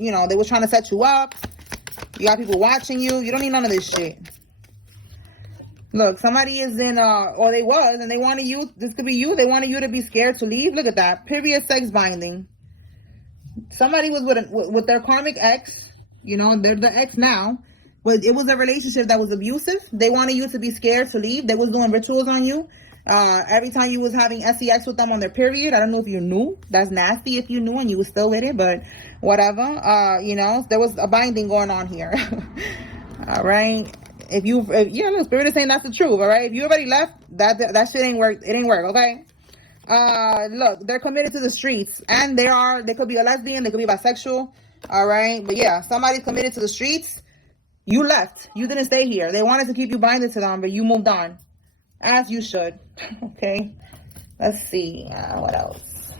You know, they was trying to set you up. You got people watching you. You don't need none of this shit. Look, somebody is in, or they was, and they wanted you, this could be you, they wanted you to be scared to leave. Look at that. Period sex binding. Somebody was with their karmic ex. You know, they're the ex now. But it was a relationship that was abusive. They wanted you to be scared to leave. They was doing rituals on you. Every time you was having sex with them on their period. I don't know if you knew. That's nasty if you knew and you was still with it, but whatever. You know, there was a binding going on here. All right. If the spirit is saying that's the truth, all right? If you already left, that shit ain't work. It ain't work, okay? Look, they're committed to the streets, and they could be a lesbian, they could be bisexual, all right? But yeah, somebody's committed to the streets. You left. You didn't stay here. They wanted to keep you binded to them, but you moved on, as you should. Okay. Let's see. What else?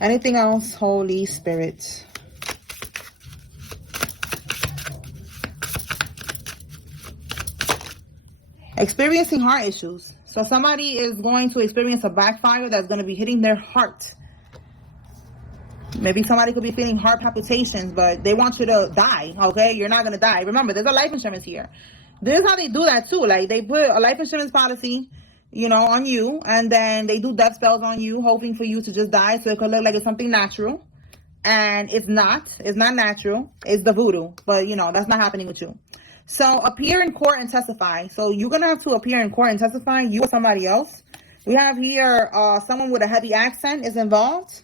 Anything else, Holy Spirit? Experiencing heart issues. So somebody is going to experience a backfire that's going to be hitting their heart. Maybe somebody could be feeling heart palpitations, but they want you to die, okay? You're not going to die. Remember, there's a life insurance here. This is how they do that too. Like, they put a life insurance policy, you know, on you, and then they do death spells on you, hoping for you to just die so it could look like it's something natural. And it's not. It's not natural. It's the voodoo. But, you know, that's not happening with you. So appear in court and testify. So you're going to have to appear in court and testify, you or somebody else. We have here someone with a heavy accent is involved.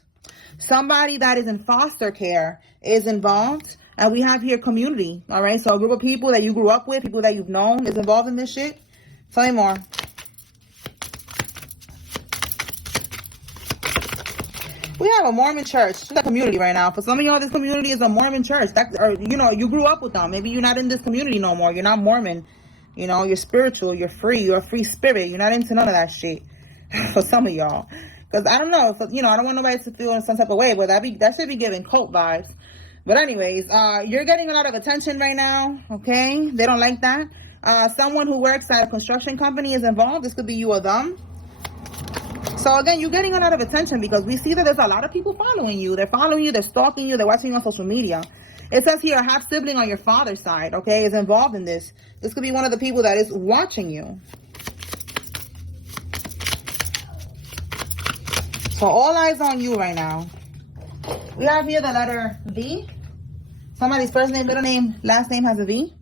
Somebody that is in foster care is involved. And we have here community. All right. So a group of people that you grew up with, people that you've known is involved in this shit. Tell me more. We have a Mormon church. It's a community right now. For some of y'all, this community is a Mormon church. Or, you know, you grew up with them. Maybe you're not in this community no more. You're not Mormon. You know, you're spiritual. You're free. You're a free spirit. You're not into none of that shit. For some of y'all. Because I don't know. You know, I don't want nobody to feel in some type of way. But that should be giving cult vibes. But anyways, you're getting a lot of attention right now. Okay? They don't like that. Someone who works at a construction company is involved. This could be you or them. So again, you're getting a lot of attention because we see that there's a lot of people following you. They're following you. They're stalking you. They're watching you on social media. It says here a half sibling on your father's side, okay, is involved in this. This could be one of the people that is watching you. So all eyes on you right now. We have here the letter V. Somebody's first name, middle name, last name has a V.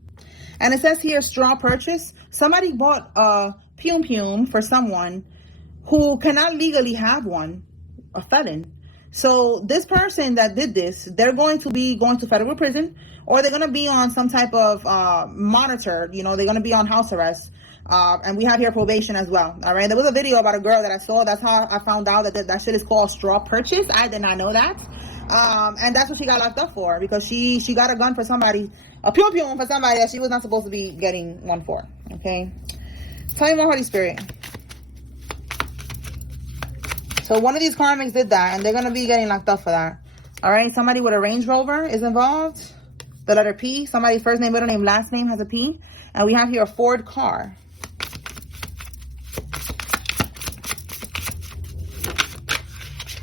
And it says here straw purchase. Somebody bought a Pum for someone who cannot legally have one, a felon. So this person that did this, they're going to be going to federal prison, or they're going to be on some type of monitor. You know, they're going to be on house arrest. And we have here probation as well. All right. There was a video about a girl that I saw. That's how I found out that shit is called straw purchase. I did not know that. And that's what she got locked up for, because she got a gun for somebody, a Pum for somebody that she was not supposed to be getting one for. Okay. Tell me more, Holy Spirit. So one of these karmics did that, and they're going to be getting locked up for that. All right. Somebody with a Range Rover is involved. The letter P. Somebody's first name, middle name, last name has a P. And we have here a Ford car.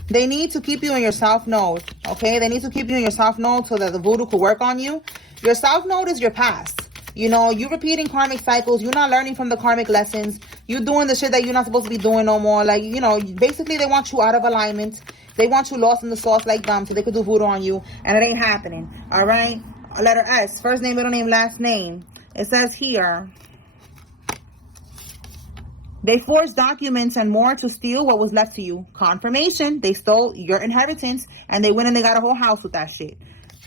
They need to keep you in your south node. Okay. They need to keep you in your south node so that the voodoo could work on you. Your south node is your past. You know, you're repeating karmic cycles. You're not learning from the karmic lessons. You're doing the shit that you're not supposed to be doing no more. Like, you know, basically they want you out of alignment. They want you lost in the sauce like them so they could do voodoo on you. And it ain't happening. All right. Letter S. First name, middle name, last name. It says here, they forged documents and more to steal what was left to you. Confirmation. They stole your inheritance and they went and they got a whole house with that shit.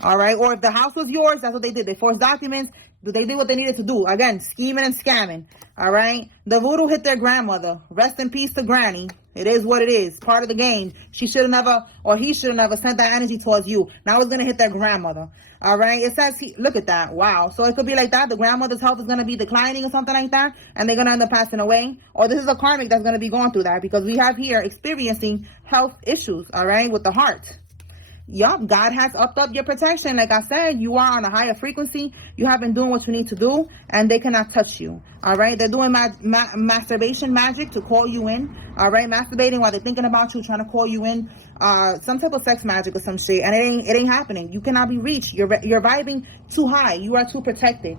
All right. Or if the house was yours, that's what they did. They forged documents. They did what they needed to do. Again, scheming and scamming. All right. The voodoo hit their grandmother. Rest in peace to Granny. It is what it is. Part of the game. She should have never, or he should have never sent that energy towards you. Now it's going to hit their grandmother. All right. It says, look at that. Wow. So it could be like that. The grandmother's health is going to be declining or something like that. And they're going to end up passing away. Or this is a karmic that's going to be going through that, because we have here experiencing health issues. All right. With the heart. Yup, God has upped up your protection. Like I said, you are on a higher frequency. You have been doing what you need to do, and they cannot touch you. All right, they're doing masturbation magic to call you in. All right, masturbating while they're thinking about you, trying to call you in. Some type of sex magic or some shit, and it ain't happening. You cannot be reached. You're vibing too high. You are too protected.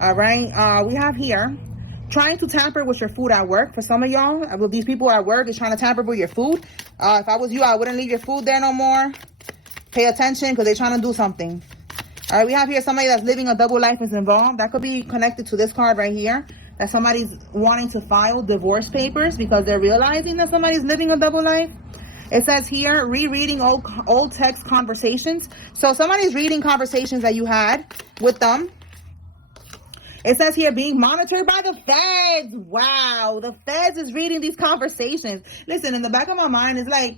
All right, we have here trying to tamper with your food at work. For some of y'all, with these people at work is trying to tamper with your food. If I was you, I wouldn't leave your food there no more. Pay attention because they're trying to do something. All right, we have here somebody that's living a double life is involved. That could be connected to this card right here. That somebody's wanting to file divorce papers because they're realizing that somebody's living a double life. It says here, rereading old text conversations. So somebody's reading conversations that you had with them. It says here, being monitored by the feds. Wow, the feds is reading these conversations. Listen, in the back of my mind, it's like,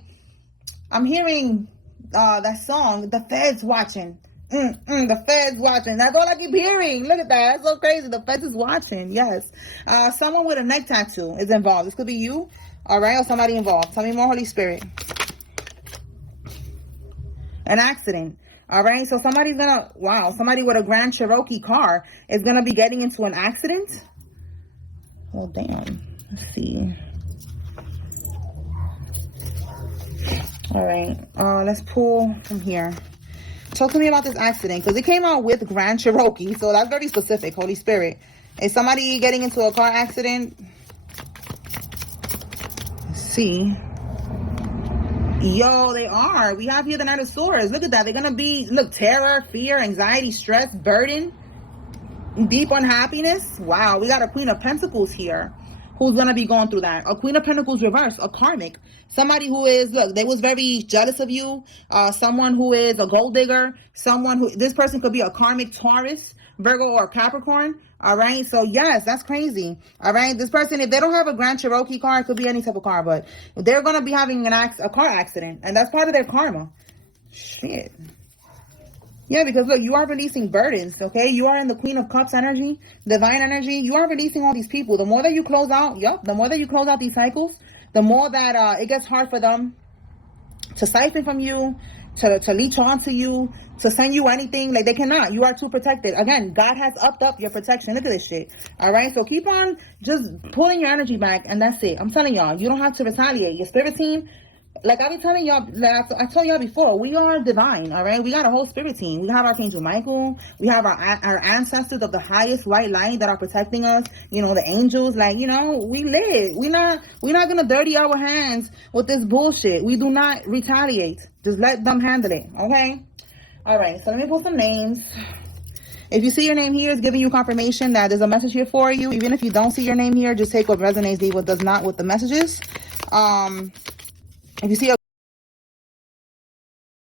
I'm hearing that song, The Feds Watching. The Feds watching. That's all I keep hearing. Look at that. That's so crazy. The Feds is watching. Yes. Someone with a neck tattoo is involved. This could be you, all right, or somebody involved. Tell me more, Holy Spirit. An accident. All right, so somebody with a Grand Cherokee car is going to be getting into an accident. Oh, damn. Let's see. All right, let's pull from here. Talk to me about this accident, because it came out with Grand Cherokee, so that's very specific, Holy Spirit. Is somebody getting into a car accident? Let's see. Yo, they are. We have here the Knight of Swords. Look at that. They're going to be, look, terror, fear, anxiety, stress, burden, deep unhappiness. Wow, we got a Queen of Pentacles here who's going to be going through that. A Queen of Pentacles reverse, a karmic. Somebody who is, look, they was very jealous of you. Someone who is a gold digger. This person could be a karmic Taurus, Virgo, or Capricorn. All right, so yes, that's crazy. All right, this person, if they don't have a Grand Cherokee car, it could be any type of car, but they're going to be having a car accident, and that's part of their karma. Shit. Yeah, because look, you are releasing burdens, okay? You are in the Queen of Cups energy, divine energy. You are releasing all these people. The more that you close out, the more that you close out these cycles, the more that it gets hard for them to siphon from you, to leech onto you, to send you anything. Like, they cannot. You are too protected. Again, God has upped up your protection. Look at this shit. All right, so keep on just pulling your energy back, and that's it. I'm telling y'all, you don't have to retaliate. Your spirit team, like I be telling y'all, like I told y'all before, we are divine, all right? We got a whole spirit team. We have Archangel Michael. We have our ancestors of the highest white light that are protecting us. You know, the angels. Like, you know, we live. We're not gonna dirty our hands with this bullshit. We do not retaliate. Just let them handle it, okay? All right, so let me pull some names. If you see your name here, it's giving you confirmation that there's a message here for you. Even if you don't see your name here, just take what resonates, leave what does not with the messages. If you see a